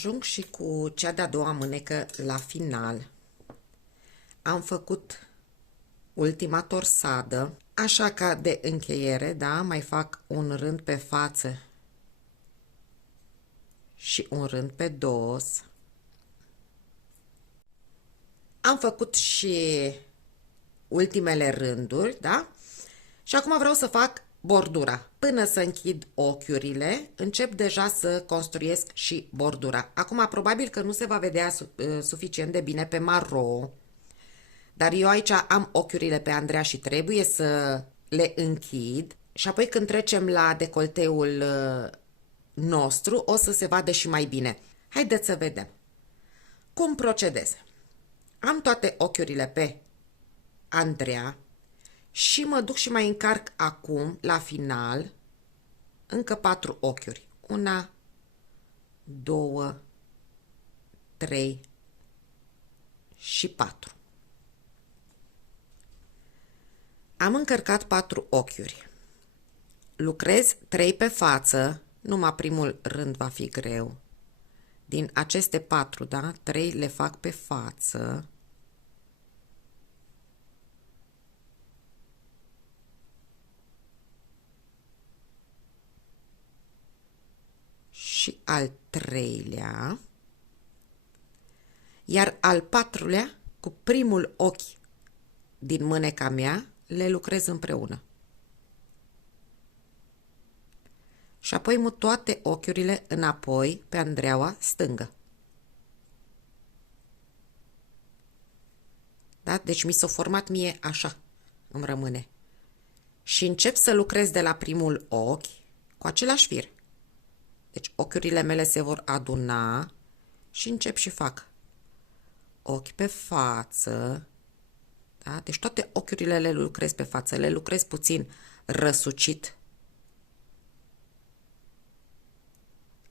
Ajung și cu cea de-a doua mânecă la final. Am făcut ultima torsadă, așa ca de încheiere, da, mai fac un rând pe față și un rând pe dos. Am făcut și ultimele rânduri, da? Și acum vreau să fac bordura. Până să închid ochiurile, încep deja să construiesc și bordura. Acum probabil că nu se va vedea suficient de bine pe maro, dar eu aici am ochiurile pe Andreea și trebuie să le închid și apoi când trecem la decolteul nostru o să se vadă și mai bine. Haideți să vedem cum procedez. Am toate ochiurile pe Andreea și mă duc și mai încarc acum, la final, încă 4 ochiuri. 1, 2, 3 și 4. Am încărcat 4 ochiuri. Lucrez 3 pe față, numai primul rând va fi greu. Din aceste 4, da, 3 le fac pe față. Și al 3-lea, iar al 4-lea, cu primul ochi din mâneca mea, le lucrez împreună. Și apoi mut toate ochiurile înapoi pe Andreaua stângă. Da? Deci mi s-a format mie așa, îmi rămâne. Și încep să lucrez de la primul ochi cu același fir. Deci ochiurile mele se vor aduna și încep și fac ochi pe față. Da? Deci toate ochiurile le lucrez pe față, le lucrez puțin răsucit.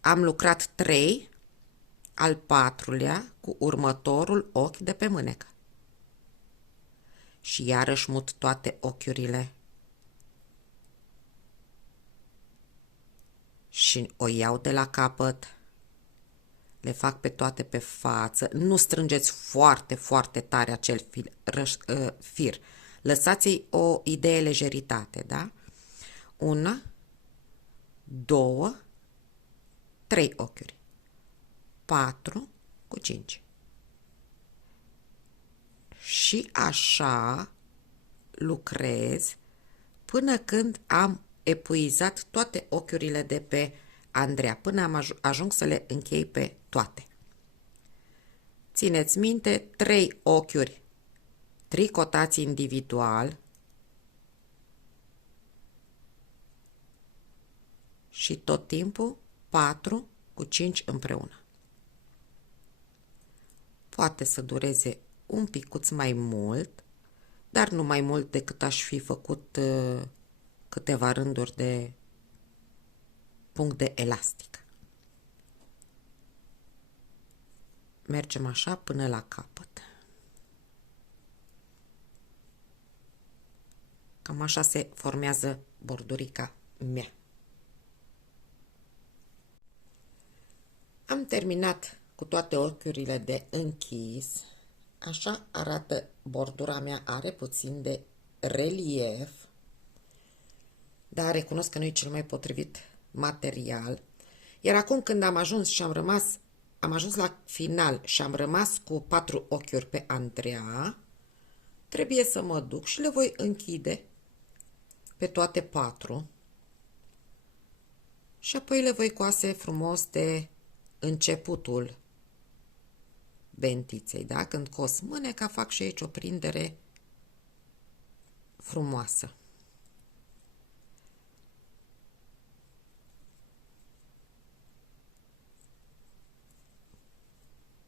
Am lucrat 3, al 4-lea cu următorul ochi de pe mânecă. Și iarăși mut toate ochiurile. Și o iau de la capăt, le fac pe toate pe față, nu strângeți foarte, foarte tare acel fir, lăsați-i o idee lejeritate, da? 1, 2, 3 ochiuri, 4 cu 5. Și așa lucrez până când am epuizat toate ochiurile de pe Andreea, până am ajung să le închei pe toate. Țineți minte, 3 ochiuri tricotați individual și tot timpul 4 cu 5 împreună. Poate să dureze un picuț mai mult, dar nu mai mult decât aș fi făcut câteva rânduri de punct de elastic. Mergem așa până la capăt. Cam așa se formează bordurica mea. Am terminat cu toate ochiurile de închis. Așa arată bordura mea, are puțin de relief, dar recunosc că nu e cel mai potrivit material. Iar acum când am ajuns la final și am rămas cu 4 ochiuri pe Andreea, trebuie să mă duc și le voi închide pe toate 4 și apoi le voi coase frumos de începutul bentiței, da? Când cos mâneca, fac și aici o prindere frumoasă.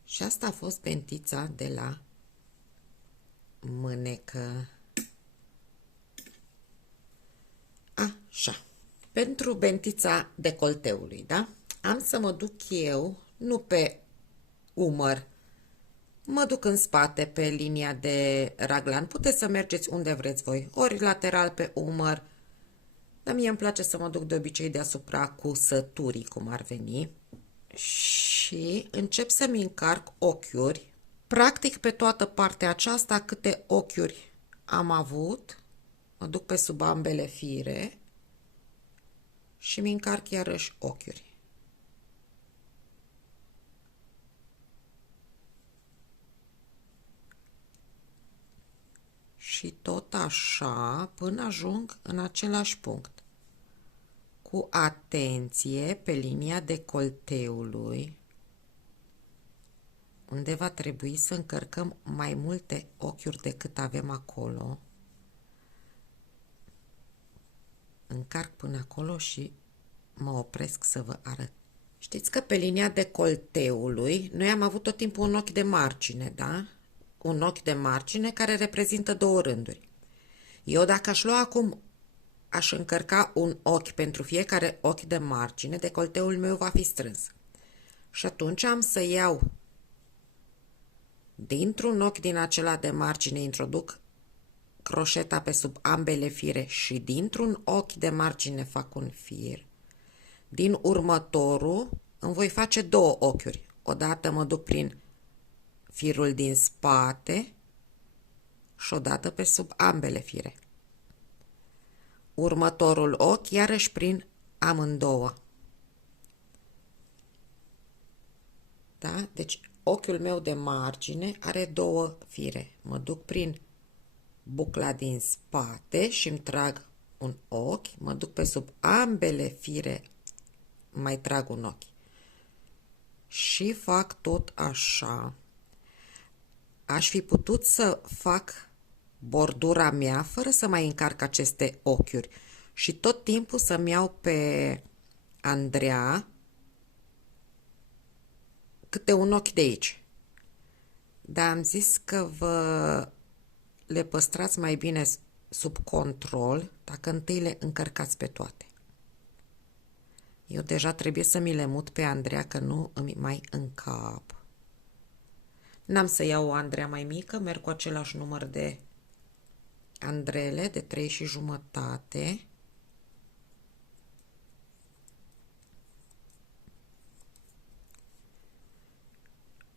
Și asta a fost bentița de la mânecă. Așa. Pentru bentița decolteului, da? Am să mă duc eu, nu pe umăr, mă duc în spate pe linia de raglan. Puteți să mergeți unde vreți voi, ori lateral pe umăr, dar mie îmi place să mă duc de obicei deasupra cusăturii, cum ar veni. și încep să-mi încarc ochiuri. Practic pe toată partea aceasta câte ochiuri am avut, mă duc pe sub ambele fire și mi încarc iarăși ochiuri. Și tot așa până ajung în același punct. Cu atenție pe linia decolteului, unde va trebui să încărcăm mai multe ochiuri decât avem acolo. Încarc până acolo și mă opresc să vă arăt. Știți că pe linia decolteului noi am avut tot timpul un ochi de margine, da? Un ochi de margine care reprezintă două rânduri. Eu dacă aș lua acum, aș încărca un ochi pentru fiecare ochi de margine, decolteul meu va fi strâns. Și atunci am să iau dintr-un ochi din acela de margine, introduc croșeta pe sub ambele fire și dintr-un ochi de margine fac un fir. Din următorul îmi voi face două ochiuri. Odată mă duc prin firul din spate și odată pe sub ambele fire. Următorul ochi iarăși prin amândouă. Da? Deci ochiul meu de margine are două fire. Mă duc prin bucla din spate și îmi trag un ochi, mă duc pe sub ambele fire, mai trag un ochi. Și fac tot așa. Aș fi putut să fac bordura mea fără să mai încarc aceste ochiuri și tot timpul să-mi iau pe Andreea câte un ochi de aici. Dar am zis că le păstrați mai bine sub control dacă întâi le încărcați pe toate. Eu deja trebuie să mi le mut pe Andreea, că nu îmi mai încap. N-am să iau o Andreea mai mică, merg cu același număr de andrele, de 3,5.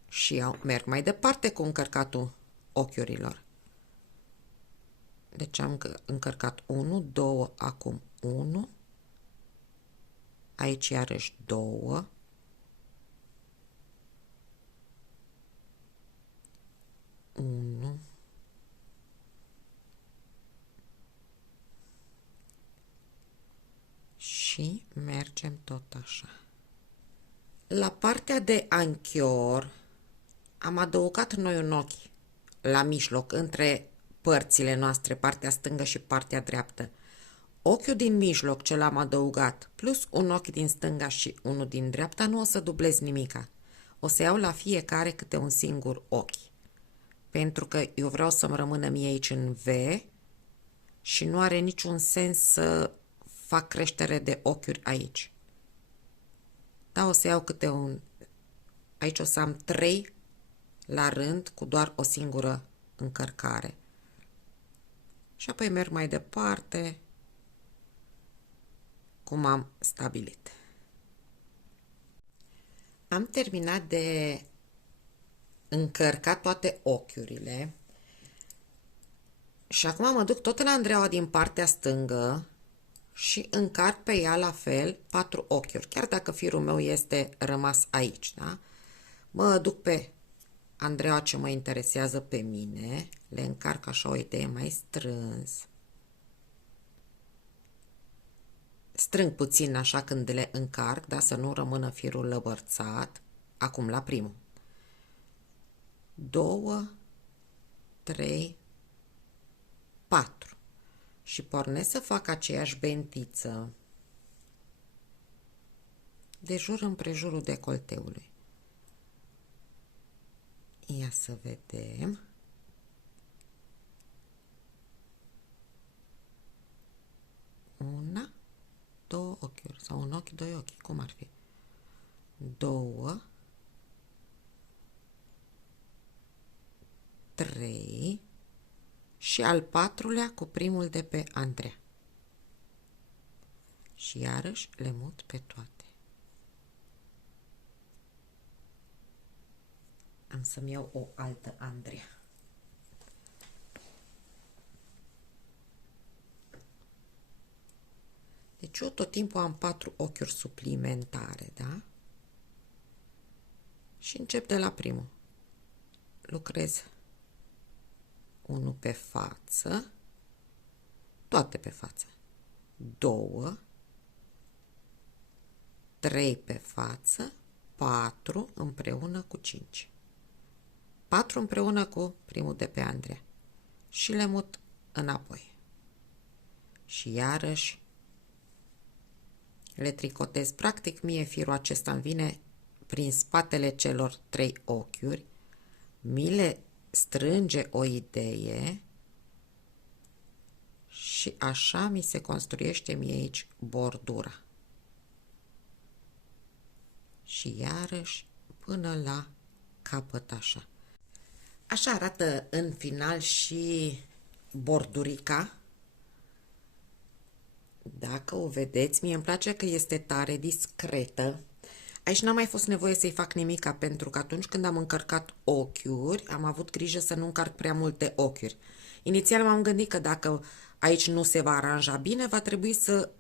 Și merg mai departe cu încărcatul ochiurilor. Deci am încărcat 1, 2, acum 1. Aici iarăși 2. 1. Și mergem tot așa. La partea de anchior am adăugat noi un ochi la mijloc, între părțile noastre, partea stângă și partea dreaptă. Ochiul din mijloc ce l-am adăugat, plus un ochi din stânga și unul din dreapta, nu o să dublez nimica. O să iau la fiecare câte un singur ochi. Pentru că eu vreau să-mi rămână mie aici în V și nu are niciun sens să fac creștere de ochiuri aici. Da, o să iau câte un... Aici o să am 3 la rând cu doar o singură încărcare. Și apoi merg mai departe cum am stabilit. Am terminat de încărcat toate ochiurile și acum mă duc tot la Andreaua din partea stângă și încarc pe ea la fel 4 ochiuri, chiar dacă firul meu este rămas aici, da? Mă duc pe Andreaua ce mă interesează pe mine, le încarc așa o idee mai strâns. Strâng puțin așa când le încarc, da, să nu rămână firul lăbărțat. Acum la primul. 2, 3, 4. Și pornesc să fac aceeași bentiță de jur împrejurul decolteului. Ia să vedem. Una, 2 ochiuri sau un ochi, 2 ochi, cum ar fi? 2, 3 și al 4-lea cu primul de pe Andreea. Și iarăși le mut pe toate. Am să-mi iau o altă Andrea. Deci eu tot timpul am 4 ochiuri suplimentare, da? Și încep de la primul. Lucrez unul pe față, toate pe față. 2, 3 pe față, 4 împreună cu 5. 4 împreună cu primul de pe Andrea. Și le mut înapoi. Și iarăși le tricotez. Practic mie firul acesta îmi vine prin spatele celor 3 ochiuri, mi le strânge o idee și așa mi se construiește mie aici bordura. Și iarăși până la capăt așa. Așa arată în final și bordurica. Dacă o vedeți, mie îmi place că este tare discretă. Aici n-a mai fost nevoie să-i fac nimica, pentru că atunci când am încărcat ochiuri, am avut grijă să nu încarc prea multe ochiuri. Inițial m-am gândit că dacă aici nu se va aranja bine, va trebui să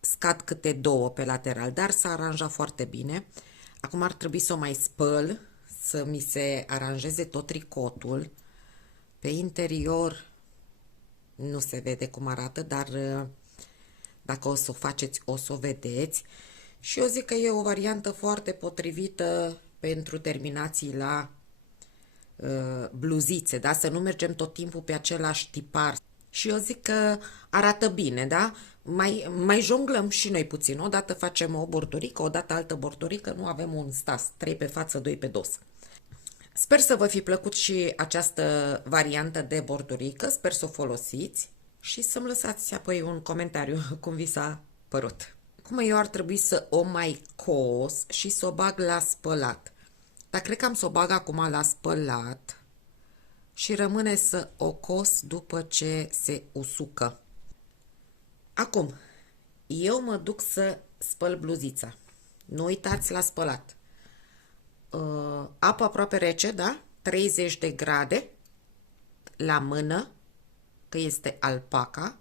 scad câte 2 pe lateral, dar s-a aranjat foarte bine. Acum ar trebui să o mai spăl, să mi se aranjeze tot tricotul. Pe interior nu se vede cum arată, dar dacă o să o faceți, o să o vedeți. Și eu zic că e o variantă foarte potrivită pentru terminații la bluzițe, da? Să nu mergem tot timpul pe același tipar. Și eu zic că arată bine, da? Mai jonglăm și noi puțin. Odată facem o bordurică, odată altă bordurică, nu avem un stas, 3 pe față, 2 pe dos. Sper să vă fi plăcut și această variantă de bordurică, sper să o folosiți și să-mi lăsați apoi un comentariu cum vi s-a părut. Acum eu ar trebui să o mai cos și să o bag la spălat. Dar cred că am să o bag acum la spălat și rămâne să o cos după ce se usucă. Acum, eu mă duc să spăl bluzița. Nu uitați la spălat. Apă aproape rece, da? 30 de grade la mână, că este alpaca.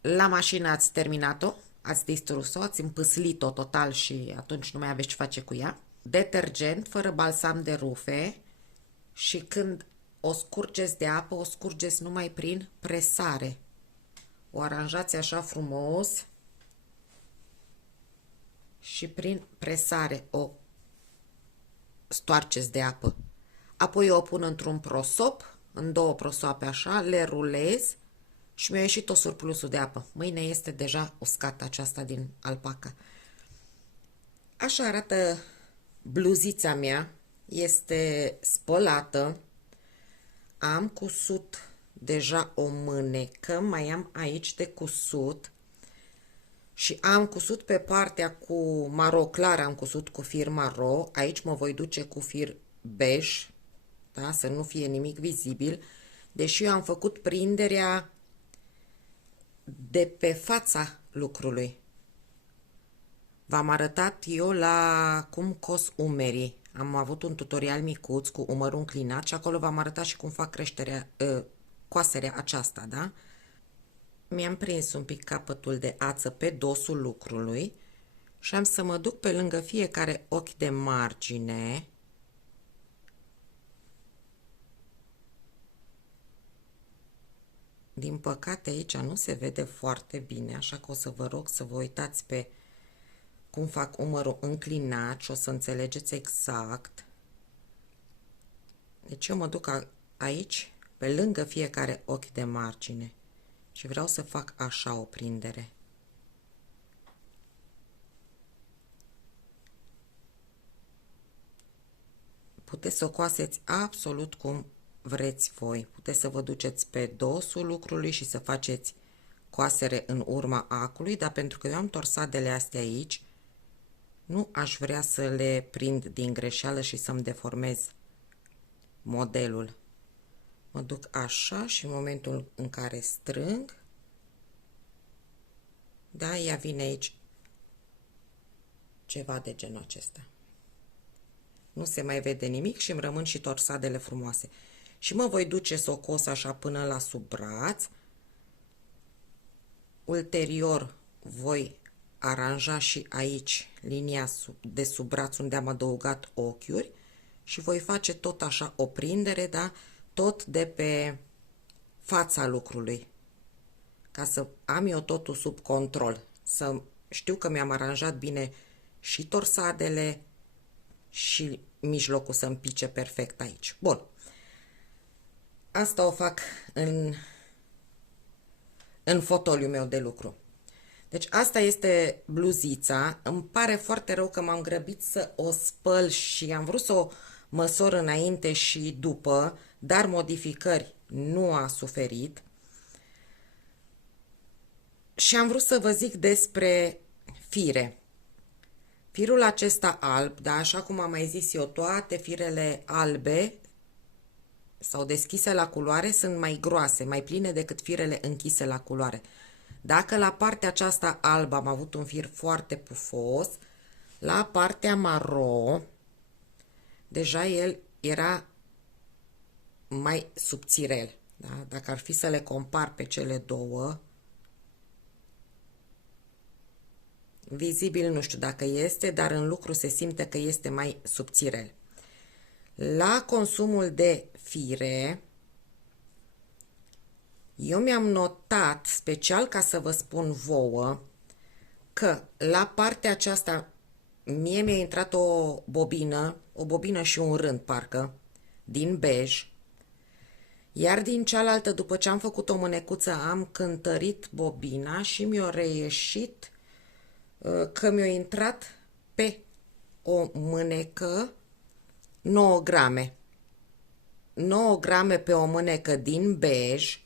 La mașină ați terminat-o, ați distrus-o, ați împâslit-o total și atunci nu mai aveți ce face cu ea. Detergent fără balsam de rufe și când o scurgeți de apă, o scurgeți numai prin presare. O aranjați așa frumos și prin presare o stoarceți de apă. Apoi o pun într-un prosop, în 2 prosoape așa, le rulez și mi-a ieșit tot surplusul de apă. Mâine este deja uscată aceasta din alpaca. Așa arată bluzița mea. Este spălată. Am cusut deja o mânecă, mai am aici de cusut și am cusut pe partea cu maro clar, am cusut cu fir maro, aici mă voi duce cu fir bej, da? Să nu fie nimic vizibil, deși eu am făcut prinderea de pe fața lucrului. V-am arătat eu la cum cos umerii. Am avut un tutorial micuț cu umărul înclinat și acolo v-am arătat și cum fac coaserea aceasta, da? Mi-am prins un pic capătul de ață pe dosul lucrului și am să mă duc pe lângă fiecare ochi de margine. Din păcate aici nu se vede foarte bine, așa că o să vă rog să vă uitați pe cum fac umărul înclinat și o să înțelegeți exact. Deci eu mă duc aici, pe lângă fiecare ochi de margine și vreau să fac așa o prindere. Puteți să o coaseți absolut cum vreți voi. Puteți să vă duceți pe dosul lucrului și să faceți coasere în urma acului, dar pentru că eu am torsadele astea aici, nu aș vrea să le prind din greșeală și să-mi deformez modelul. Mă duc așa și în momentul în care strâng, da, ea vine aici ceva de genul acesta. nu se mai vede nimic și îmi rămân și torsadele frumoase. Și mă voi duce să o cos așa până la sub braț. Ulterior voi aranja și aici linia de sub braț unde am adăugat ochiuri și voi face tot așa o prindere, da? Tot de pe fața lucrului, ca să am eu totul sub control, să știu că mi-am aranjat bine și torsadele și mijlocul să-mi pice perfect aici. Bun. Asta o fac în fotoliul meu de lucru. Deci asta este bluzița. Îmi pare foarte rău că m-am grăbit să o spăl și am vrut să o măsor înainte și după, dar modificări nu a suferit. Și am vrut să vă zic despre fire. Firul acesta alb, da, așa cum am mai zis eu, toate firele albe sau deschise la culoare sunt mai groase, mai pline decât firele închise la culoare. Dacă la partea aceasta albă am avut un fir foarte pufos, la partea maro, deja el era mai subțirel. Da? Dacă ar fi să le compar pe cele două, vizibil nu știu dacă este, dar în lucru se simte că este mai subțirel. La consumul de fire, eu mi-am notat special ca să vă spun vouă că la partea aceasta mie mi-a intrat o bobină și un rând parcă, din bej, iar din cealaltă, după ce am făcut o mânecuță, am cântărit bobina și mi-a reieșit că mi-a intrat pe o mânecă 9 grame. 9 grame pe o mânecă din bej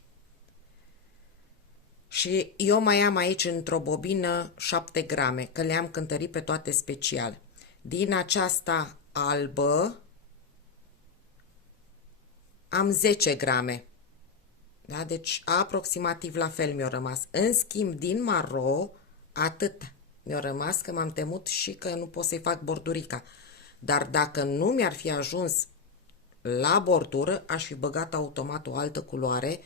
și eu mai am aici într-o bobină 7 grame, că le-am cântărit pe toate special. Din aceasta albă am 10 grame. Da? Deci aproximativ la fel mi-a rămas. În schimb, din maro, atât mi-a rămas că m-am temut și că nu pot să-i fac bordurica. Dar dacă nu mi-ar fi ajuns la bordură, aș fi băgat automat o altă culoare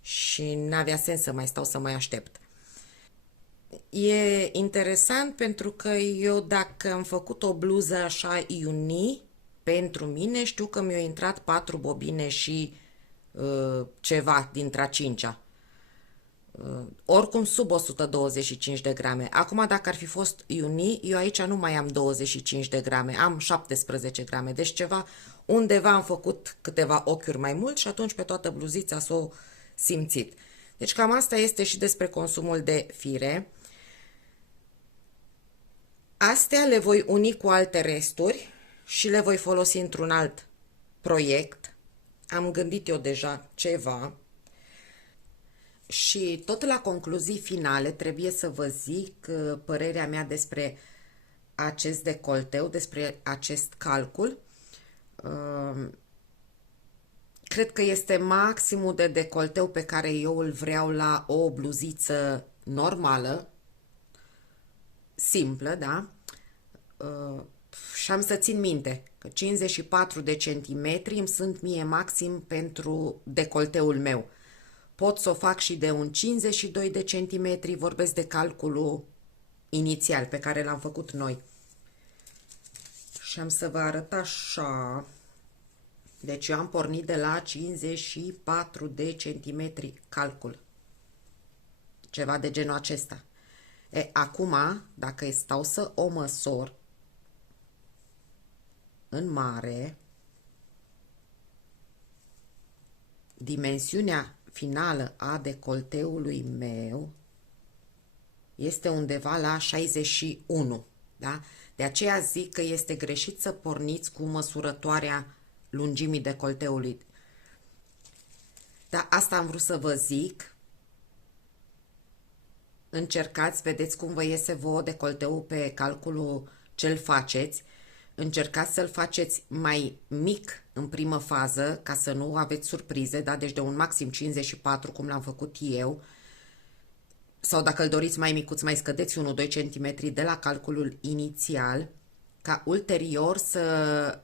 și n-avea sens să mai stau să mai aștept. E interesant pentru că eu, dacă am făcut o bluză așa iuni pentru mine, știu că mi-au intrat 4 bobine și ceva dintre a 5-a. Oricum sub 125 de grame. Acum, dacă ar fi fost iuni, eu aici nu mai am 25 de grame, am 17 grame. Deci ceva, undeva am făcut câteva ochiuri mai mult și atunci pe toată bluzița s-o simțit. Deci cam asta este și despre consumul de fire. Astea le voi uni cu alte resturi și le voi folosi într-un alt proiect. Am gândit eu deja ceva. Și tot la concluzii finale trebuie să vă zic părerea mea despre acest decolteu, despre acest calcul. Cred că este maximul de decolteu pe care eu îl vreau la o bluziță normală, simplă, da? Și am să țin minte că 54 de centimetri îmi sunt mie maxim pentru decolteul meu. Pot să o fac și de un 52 de centimetri, vorbesc de calculul inițial pe care l-am făcut noi. Și am să vă arăt așa. Deci eu am pornit de la 54 de centimetri calcul. Ceva de genul acesta. Acum, dacă stau să o măsor în mare, dimensiunea finală a decolteului meu este undeva la 61, da? De aceea zic că este greșit să porniți cu măsurătoarea lungimii decolteului. Da, asta am vrut să vă zic. Încercați, vedeți cum vă iese vouă decolteul pe calculul ce-l faceți. Încercați să-l faceți mai mic în primă fază, ca să nu aveți surprize, da? Deci de un maxim 54, cum l-am făcut eu. Sau dacă îl doriți mai micuț, mai scădeți 1-2 cm de la calculul inițial, ca ulterior să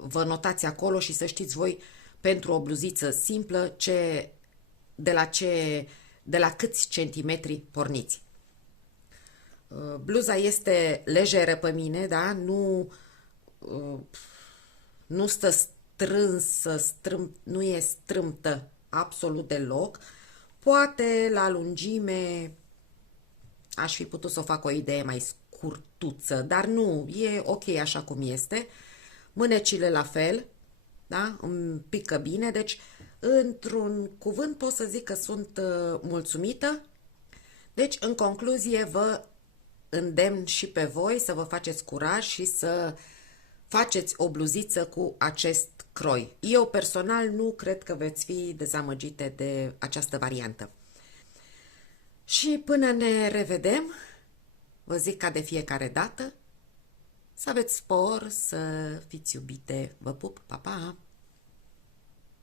vă notați acolo și să știți voi pentru o bluziță simplă de la câți centimetri porniți. Bluza este lejeră pe mine, da? Nu stă strânsă, nu e strâmtă absolut deloc. Poate la lungime aș fi putut să o fac o idee mai scurtuță, dar nu, e ok așa cum este. Mânecile la fel, da? Îmi pică bine, deci într-un cuvânt pot să zic că sunt mulțumită. Deci, în concluzie, vă îndemn și pe voi să vă faceți curaj și să faceți o bluziță cu acest croi. Eu personal nu cred că veți fi dezamăgite de această variantă. Și până ne revedem, vă zic ca de fiecare dată, să aveți spor, să fiți iubite. Vă pup, pa, pa!